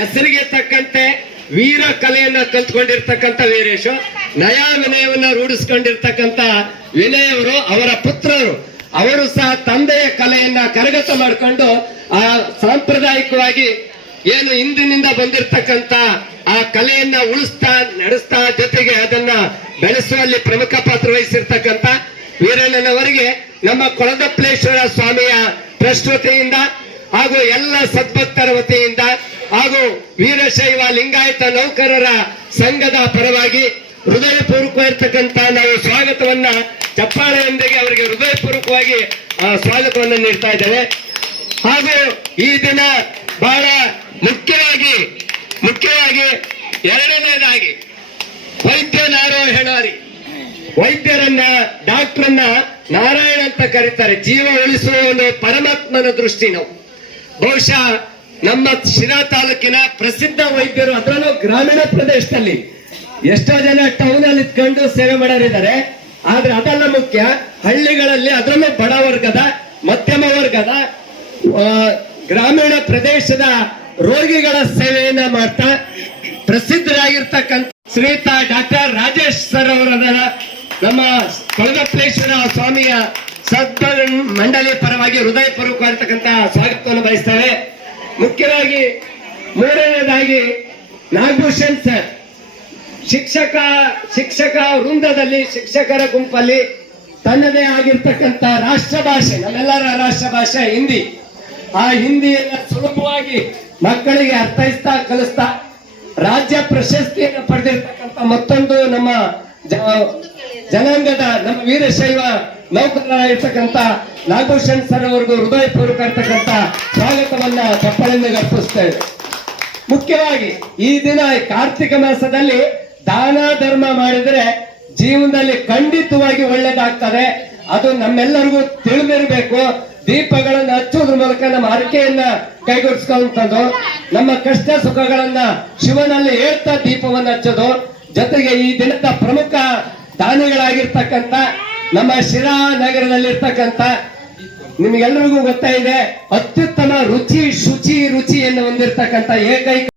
ಹೆಸರಿಗೆ ತಕ್ಕಂತೆ ವೀರ ಕಲೆಯನ್ನ ಕಲ್ತ್ಕೊಂಡಿರ್ತಕ್ಕಂಥ ವೀರೇಶು, ನಯಾ ವಿನಯವನ್ನ ರೂಢಿಸ್ಕೊಂಡಿರ್ತಕ್ಕಂಥ ವಿನಯ್ ಅವರು, ಅವರ ಪುತ್ರರು, ಅವರು ಸಹ ತಂದೆಯ ಕಲೆಯನ್ನ ಕರಗತ ಮಾಡಿಕೊಂಡು ಆ ಸಾಂಪ್ರದಾಯಿಕವಾಗಿ ಏನು ಹಿಂದಿನಿಂದ ಬಂದಿರತಕ್ಕಂತ ಆ ಕಲೆಯನ್ನ ಉಳಿಸ್ತಾ ನಡೆಸ್ತಾ ಜೊತೆಗೆ ಅದನ್ನ ಬೆಳೆಸುವಲ್ಲಿ ಪ್ರಮುಖ ಪಾತ್ರ ವಹಿಸಿರ್ತಕ್ಕಂಥ ವೀರಣ್ಣನವರಿಗೆ ನಮ್ಮ ಕೊಳದಪ್ಪಲೇಶ್ವರ ಸ್ವಾಮಿಯ ಟ್ರಸ್ಟ್ ವತಿಯಿಂದ ಹಾಗೂ ಎಲ್ಲ ಸದ್ಭಕ್ತರ ವತಿಯಿಂದ ಹಾಗೂ ವೀರಶೈವ ಲಿಂಗಾಯತ ನೌಕರರ ಸಂಘದ ಪರವಾಗಿ ಹೃದಯಪೂರ್ವಕವಾಗಿರ್ತಕ್ಕಂಥ ನಾವು ಸ್ವಾಗತವನ್ನ ಚಪ್ಪಾಳೆಯೊಂದಿಗೆ ಅವರಿಗೆ ಹೃದಯಪೂರ್ವಕವಾಗಿ ಸ್ವಾಗತವನ್ನು ನೀಡ್ತಾ ಇದ್ದೇವೆ. ಹಾಗೂ ಈ ದಿನ ಬಹಳ ಮುಖ್ಯವಾಗಿ ಎರಡನೇದಾಗಿ ವೈದ್ಯರನ್ನ ಡಾಕ್ಟರ್ನ ನಾರಾಯಣ ಅಂತ ಕರೀತಾರೆ. ಜೀವ ಉಳಿಸುವ ಒಂದು ಪರಮಾತ್ಮನ ದೃಷ್ಟಿ. ನಾವು ಬಹುಶಃ ನಮ್ಮ ಶಿರಾ ತಾಲೂಕಿನ ಪ್ರಸಿದ್ಧ ವೈದ್ಯರು, ಅದರಲ್ಲೂ ಗ್ರಾಮೀಣ ಪ್ರದೇಶದಲ್ಲಿ ಎಷ್ಟೋ ಜನ ಟೌನ್ ಅಲ್ಲಿ ಇಟ್ಕೊಂಡು ಸೇವೆ ಮಾಡೋರಿದ್ದಾರೆ. ಆದ್ರೆ ಅದೆಲ್ಲ ಮುಖ್ಯ, ಹಳ್ಳಿಗಳಲ್ಲಿ ಅದರಲ್ಲೂ ಬಡ ವರ್ಗದ ಮಧ್ಯಮ ವರ್ಗದ ಗ್ರಾಮೀಣ ಪ್ರದೇಶದ ರೋಗಿಗಳ ಸೇವೆಯನ್ನ ಮಾಡ್ತಾ ಪ್ರಸಿದ್ಧರಾಗಿರ್ತಕ್ಕಂಥ ಶ್ರೀಯುತ ಡಾಕ್ಟರ್ ರಾಜೇಶ್ ಸರ್ ಅವರ ನಮ್ಮ ಕೊಳದಪ್ಪಲೇಶ್ವರ ಸ್ವಾಮಿಯ ಮಂಡಳಿ ಪರವಾಗಿ ಹೃದಯಪೂರ್ವಕವಾಗಿರ್ತಕ್ಕಂಥ ಸ್ವಾಗತವನ್ನು ಬಯಸ್ತೇವೆ. ಮುಖ್ಯವಾಗಿ ಮೂರನೇದಾಗಿ ನಾಗಭೂಷಣ್ ಸರ್, ಶಿಕ್ಷಕ ವೃಂದದಲ್ಲಿ, ಶಿಕ್ಷಕರ ಗುಂಪಲ್ಲಿ ತನ್ನದೇ ಆಗಿರ್ತಕ್ಕಂಥ ರಾಷ್ಟ್ರ ಭಾಷೆ, ನಮ್ಮೆಲ್ಲರ ರಾಷ್ಟ್ರ ಭಾಷೆ ಹಿಂದಿ. ಆ ಹಿಂದಿಯನ್ನ ಸುಲಭವಾಗಿ ಮಕ್ಕಳಿಗೆ ಅರ್ಥೈಸ್ತಾ ಕಲಿಸ್ತಾ ರಾಜ್ಯ ಪ್ರಶಸ್ತಿಯನ್ನು ಪಡೆದಿರ್ತಕ್ಕಂಥ ಮತ್ತೊಂದು ನಮ್ಮ ಜನಾಂಗದ ನಮ್ಮ ವೀರಶೈವ ನೌಕರರಾಗಿರ್ತಕ್ಕಂಥ ನಾಗಭೂಷಣ್ ಸರ್ ಅವರಿಗೂ ಹೃದಯಪೂರ್ವಕ ಇರ್ತಕ್ಕಂಥ ಸ್ವಾಗತವನ್ನ ಚಪ್ಪಾಳೆಯಿಂದ ಅರ್ಪಿಸ್ತೇವೆ. ಮುಖ್ಯವಾಗಿ ಈ ದಿನ ಕಾರ್ತಿಕ ಮಾಸದಲ್ಲಿ ದಾನ ಧರ್ಮ ಮಾಡಿದ್ರೆ ಜೀವನದಲ್ಲಿ ಖಂಡಿತವಾಗಿ ಒಳ್ಳೇದಾಗ್ತದೆ. ಅದು ನಮ್ಮೆಲ್ಲರಿಗೂ ತಿಳಿದಿರಬೇಕು. ದೀಪಗಳನ್ನು ಹಚ್ಚೋದ್ರ ಮೂಲಕ ನಮ್ಮ ಹರಕೆಯನ್ನ ಕೈಗೂಡಿಸ್ಕೊಂತದ್ದು, ನಮ್ಮ ಕಷ್ಟ ಸುಖಗಳನ್ನ ಶಿವನಲ್ಲಿ ಹೇಳ್ತಾ ದೀಪವನ್ನು ಹಚ್ಚೋದು. ಜೊತೆಗೆ ಈ ದಿನದ ಪ್ರಮುಖ ದಾನಿಗಳಾಗಿರ್ತಕ್ಕಂಥ ನಮ್ಮ ಶಿರಾ ನಗರದಲ್ಲಿರ್ತಕ್ಕಂಥ ನಿಮ್ಗೆಲ್ಲರಿಗೂ ಗೊತ್ತಾಗಿದೆ, ಅತ್ಯುತ್ತಮ ರುಚಿಯನ್ನು ಹೊಂದಿರತಕ್ಕಂಥ ಏಕೈಕ